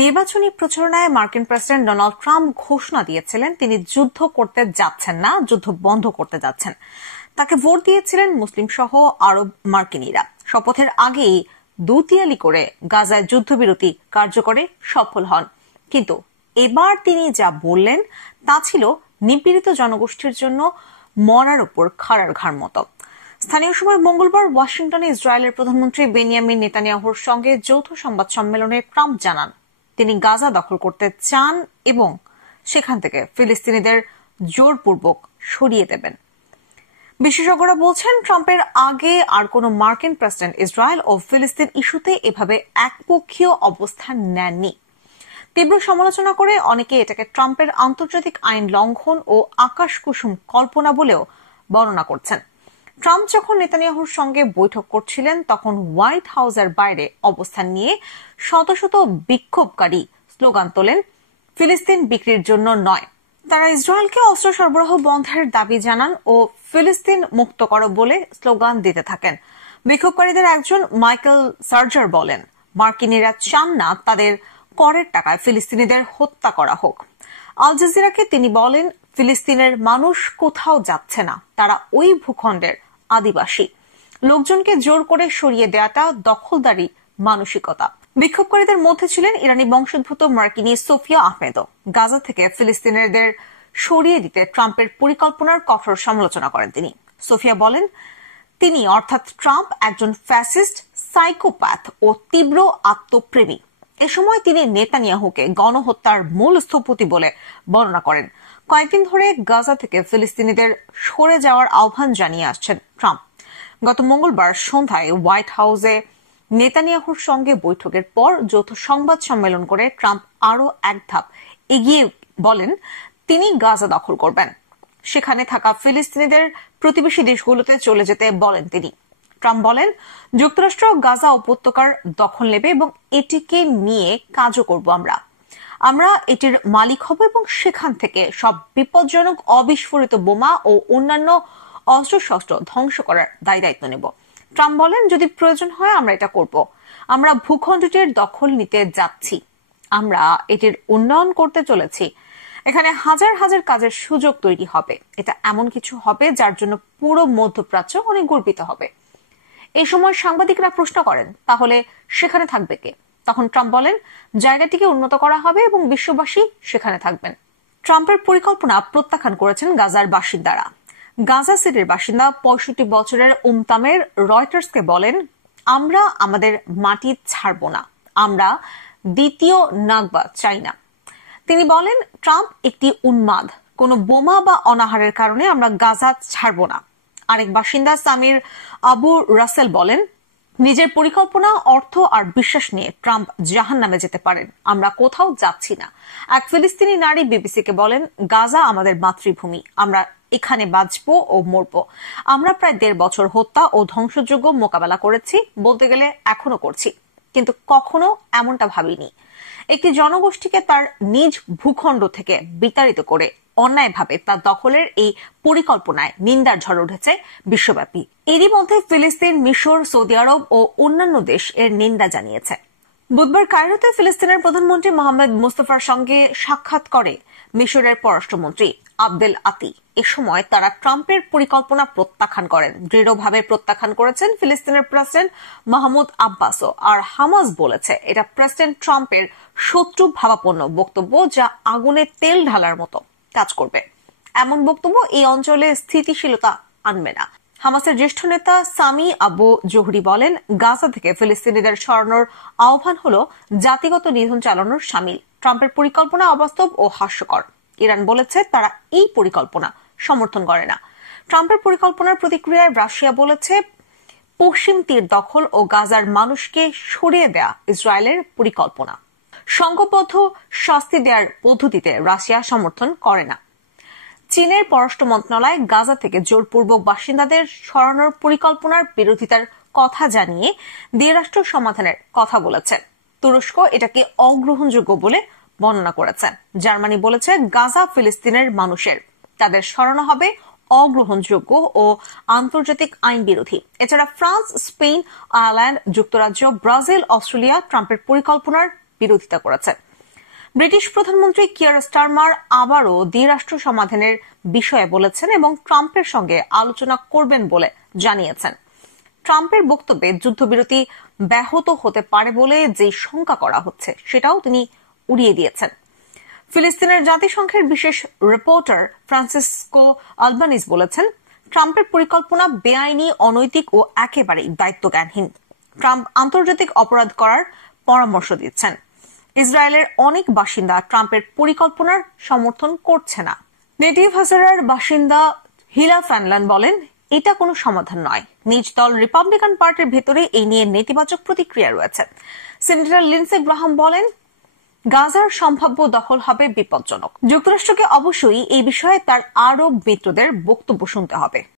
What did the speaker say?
নির্বাচনী প্রচারণায় মার্কিন প্রেসিডেন্ট ডোনাল্ড ট্রাম্প ঘোষণা দিয়েছিলেন তিনি যুদ্ধ করতে যাচ্ছেন না, যুদ্ধ বন্ধ করতে যাচ্ছেন। তাকে ভোট দিয়েছিলেন মুসলিম সহ আরব মার্কিনীরা। শপথের আগেই দুতিয়ালি করে গাজায় যুদ্ধবিরতি কার্যকরে সফল হন। কিন্তু এবার তিনি যা বললেন তা ছিল নিপীড়িত জনগোষ্ঠীর জন্য মরার উপর খাড়ার ঘাড় মতো। স্থানীয় সময় মঙ্গলবার ওয়াশিংটনে ইসরায়েলের প্রধানমন্ত্রী বেনিয়ামিন নেতানিয়াহুর সঙ্গে যৌথ সংবাদ সম্মেলনে ট্রাম্প জানান তিনি গাজা দখল করতে চান এবং সেখান থেকে ফিলিস্তিনিদের জোরপূর্বক সরিয়ে দেবেন। বিশেষজ্ঞরা বলছেন ট্রাম্পের আগে আর কোন মার্কিন প্রেসিডেন্ট ইসরায়েল ও ফিলিস্তিন ইস্যুতে এভাবে একপক্ষীয় অবস্থান নেননি। তীব্র সমালোচনা করে অনেকে এটাকে ট্রাম্পের আন্তর্জাতিক আইন লঙ্ঘন ও আকাশকুসুম কল্পনা বলেও বর্ণনা করছেন। ট্রাম্প যখন নেতানিয়াহুর সঙ্গে বৈঠক করছিলেন তখন হোয়াইট হাউসের বাইরে অবস্থান নিয়ে শত শত বিক্ষোভকারী স্লোগান তোলেন ফিলিস্তিন বিক্রির জন্য নয়। তারা ইসরায়েলকে অস্ত্র সরবরাহ বন্ধের দাবি জানান ও ফিলিস্তিন মুক্ত করো বলে স্লোগান দিতে থাকেন। বিক্ষোভকারীদের একজন মাইকেল সার্জার বলেন মার্কিনীরা চান না তাদের করের টাকায় ফিলিস্তিনিদের হত্যা করা হোক। আল জাজিরাকে তিনি বলেন ফিলিস্তিনের মানুষ কোথাও যাচ্ছে না, তারা ওই ভূখণ্ডের আদিবাসী। লোকজনকে জোর করে সরিয়ে দেওয়াটা দখলদারি মানসিকতা। বিক্ষোভকারীদের মধ্যে ছিলেন ইরানি বংশোদ্ভূত মার্কিনী সোফিয়া আহমেদও। গাজা থেকে ফিলিস্তিনিদের সরিয়ে দিতে ট্রাম্পের পরিকল্পনার কঠোর সমালোচনা করেন তিনি। সোফিয়া বলেন তিনি অর্থাৎ ট্রাম্প একজন ফ্যাসিস্ট, সাইকোপ্যাথ ও তীব্র আত্মপ্রেমী। এ সময় তিনি নেতানিয়াহুকে গণহত্যার মূল স্থপতি বলে বর্ণনা করেন। কয়েকদিন ধরে গাজা থেকে ফিলিস্তিনিদের সরে যাওয়ার আহ্বান জানিয়ে আসছেন ট্রাম্প। গত মঙ্গলবার সন্ধ্যায় হোয়াইট হাউসে নেতানিয়াহুর সঙ্গে বৈঠকের পর যৌথ সংবাদ সম্মেলন করে ট্রাম্প আরও এক ধাপ এগিয়ে বলেন তিনি গাজা দখল করবেন। সেখানে থাকা ফিলিস্তিনিদের প্রতিবেশী দেশগুলোতে চলে যেতে বলেন তিনি। ট্রাম্প বলেন যুক্তরাষ্ট্র গাজা উপত্যকার দখল নেবে এবং এটিকে নিয়ে কাজও করব। আমরা এটির মালিক হব এবং সেখান থেকে সব বিপজ্জনক অবিস্ফোরিত বোমা ও অন্যান্য অস্ত্রশস্ত্র ধ্বংস করার দায়িত্ব নেব। ট্রাম্প বলেন যদি প্রয়োজন হয় আমরা এটা করব। আমরা ভূখণ্ডটির দখল নিতে যাচ্ছি, আমরা এটির উন্নয়ন করতে চলেছি। এখানে হাজার হাজার কাজের সুযোগ তৈরি হবে। এটা এমন কিছু হবে যার জন্য পুরো মধ্যপ্রাচ্য অনেক গর্বিত হবে। এই সময় সাংবাদিকরা প্রশ্ন করেন তাহলে সেখানে থাকবে কে? তখন ট্রাম্প বলেন জায়গাটিকে উন্নত করা হবে এবং বিশ্ববাসী সেখানে থাকবেন। ট্রাম্পের পরিকল্পনা প্রত্যাখ্যান করেছেন গাজার বাসিন্দারা। গাজা সিটির বাসিন্দা ৬৫ বছরের উমতামের রয়টার্সকে বলেন আমরা আমাদের মাটি ছাড়ব না, আমরা দ্বিতীয় নাগবা চাই না। তিনি বলেন ট্রাম্প একটি উন্মাদ, কোন বোমা বা অনাহারের কারণে আমরা গাজা ছাড়ব না। আরেক বাসিন্দা সামির আবু রাসেল বলেন নিজের পরিকল্পনা, অর্থ আর বিশ্বাস নিয়ে ট্রাম্প জাহান্নামে যেতে পারেন, আমরা কোথাও যাচ্ছি না। এক ফিলিস্তিনি নারী বিবিসিকে বলেন গাজা আমাদের মাতৃভূমি, আমরা এখানে বাঁচবো ও মরবো। আমরা প্রায় ১.৫ বছর হত্যা ও ধ্বংসযোগ্য মোকাবেলা করেছি, বলতে গেলে এখনো করছি, কিন্তু কখনো এমনটা ভাবিনি একটি জনগোষ্ঠীকে তার নিজ ভূখণ্ড থেকে বিতাড়িত করে অন্যায়ভাবে তার দখলের এই পরিকল্পনায় নিন্দার ঝড় উঠেছে বিশ্বব্যাপী। এরই মধ্যে ফিলিস্তিন, মিশর, সৌদি আরব ও অন্যান্য দেশ এর নিন্দা জানিয়েছে। বুধবার কায়রোতে ফিলিস্তিনের প্রধানমন্ত্রী মোহাম্মদ মুস্তফার সঙ্গে সাক্ষাৎ করে মিশরের পররাষ্ট্রমন্ত্রী আবদেল আতি। এ সময় তারা ট্রাম্পের পরিকল্পনা প্রত্যাখ্যান করেন। দৃঢ়ভাবে প্রত্যাখ্যান করেছেন ফিলিস্তিনের প্রেসিডেন্ট মাহমুদ আব্বাসও। আর হামাস বলেছে এটা প্রেসিডেন্ট ট্রাম্পের শত্রু ভাবাপন্ন বক্তব্য যা আগুনে তেল ঢালার মতো কাজ করবে। এমন বক্তব্য এই অঞ্চলে স্থিতিশীলতা আনবে না। হামাসের জ্যেষ্ঠ নেতা সামি আবু জোহরি বলেন গাজা থেকে ফিলিস্তিনিদের সরানোর আহ্বান হল জাতিগত নিধন চালানোর শামিল। ট্রাম্পের পরিকল্পনা অবাস্তব ও হাস্যকর। ইরান বলেছে তারা এই পরিকল্পনা সমর্থন করে না। ট্রাম্পের পরিকল্পনার প্রতিক্রিয়ায় রাশিয়া বলেছে পশ্চিম তীর দখল ও গাজার মানুষকে সরিয়ে দেয়া ইসরায়েলের পরিকল্পনা। সংঘবদ্ধ শাস্তি দেওয়ার পদ্ধতিতে রাশিয়া সমর্থন করে না। চীনের পররাষ্ট্র মন্ত্রণালয় গাজা থেকে জোরপূর্বক বাসিন্দাদের সরানোর পরিকল্পনার বিরোধিতার কথা জানিয়ে দ্বিরাষ্ট্র সমাধানের কথা বলেছে। তুরস্ক এটাকে অগ্রহণযোগ্য বলে বর্ণনা করেছে। জার্মানি বলেছে গাজা ফিলিস্তিনের মানুষের, তাদের সরানো হবে অগ্রহণযোগ্য ও আন্তর্জাতিক আইন বিরোধী। এছাড়া ফ্রান্স, স্পেন, আয়ারল্যান্ড, যুক্তরাজ্য, ব্রাজিল, অস্ট্রেলিয়া ট্রাম্পের পরিকল্পনার বিরোধিতা করেছে। ব্রিটিশ প্রধানমন্ত্রী কিয়ার স্টারমার আবারও দ্বিরাষ্ট্র সমাধানের বিষয়ে বলেছেন এবং ট্রাম্পের সঙ্গে আলোচনা করবেন বলে জানিয়েছেন। ট্রাম্পের বক্তব্যে যুদ্ধবিরতি ব্যাহত হতে পারে বলে যে শঙ্কা করা হচ্ছে সেটাও তিনি উড়িয়ে দিয়েছেন। ফিলিস্তিনের জাতিসংঘের বিশেষ রিপোর্টার ফ্রান্সিসকো আলবানিজ বলেছেন, ট্রাম্পের পরিকল্পনা বেআইনি, অনৈতিক ও একেবারেই দায়িত্বজ্ঞানহীন। ট্রাম্প আন্তর্জাতিক অপরাধ করার পরামর্শ দিচ্ছেন। ইসরায়েলের অনেক বাসিন্দা ট্রাম্পের পরিকল্পনার সমর্থন করছে না। নেটিভ হাজারার বাসিন্দা হিলা ফ্যানল্যান বলেন, এটা কোনো সমাধান নয়। নিজ দল রিপাবলিকান পার্টির ভেতরে এই নিয়ে নেতিবাচক প্রতিক্রিয়া রয়েছে। সেনেটর লিন্ডসে গ্রাহাম বলেন, গাজার সম্ভাব্য দখল হবে বিপজ্জনক। যুক্তরাষ্ট্রকে অবশ্যই এই বিষয়ে তার আরব মিত্রদের বক্তব্য শুনতে হবে।